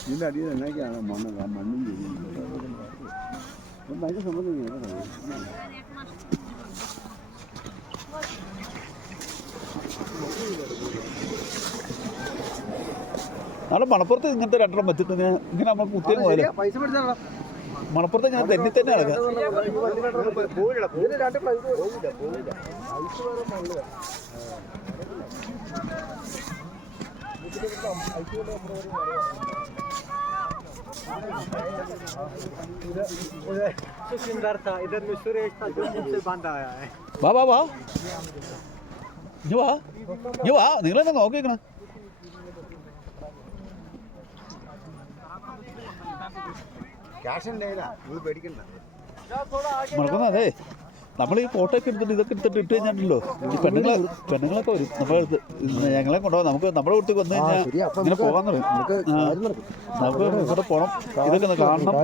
ഇതിന്റെ അടിയിൽ എന്നൊക്കെയാണ് മണ്ണ് മണ്ണും ചെയ്യുന്നത് ഭയങ്കര സംബന്ധം കേട്ടോ നാളെ മണപ്പുറത്ത് ഇങ്ങനത്തെ രണ്ടെണ്ണം വെച്ചിട്ട് ഇങ്ങനെ നമ്മൾ കുത്തിയും പോലെ മണപ്പുറത്ത് ഇങ്ങനെ തെന്നി തന്നെ നടക്കാം. इधर सुंदर था इधर में सुरेश था जो मुझसे बांधा आया है वाह वाह वाह ये वाह ये वाह निकला ना ओके ना कैश नहीं रहा वो बैठ के ना मरको ना दे നമ്മൾ ഈ ഫോട്ടോ ഒക്കെ എടുത്തിട്ട് ഇതൊക്കെ എടുത്തിട്ട് ഇട്ട് കഴിഞ്ഞിട്ടുണ്ടല്ലോ ഈ പെണ്ണുങ്ങളെ പെണ്ണുങ്ങളൊക്കെ വരും. നമ്മളെ അടുത്ത് ഞങ്ങളെ കൊണ്ടുപോകാം നമുക്ക് നമ്മുടെ വീട്ടിൽ വന്നു കഴിഞ്ഞാൽ ഇങ്ങനെ പോകാൻ തുടങ്ങും. നമുക്ക് ഇവിടെ പോകണം ഇതൊക്കെ ഒന്ന് കാണണം.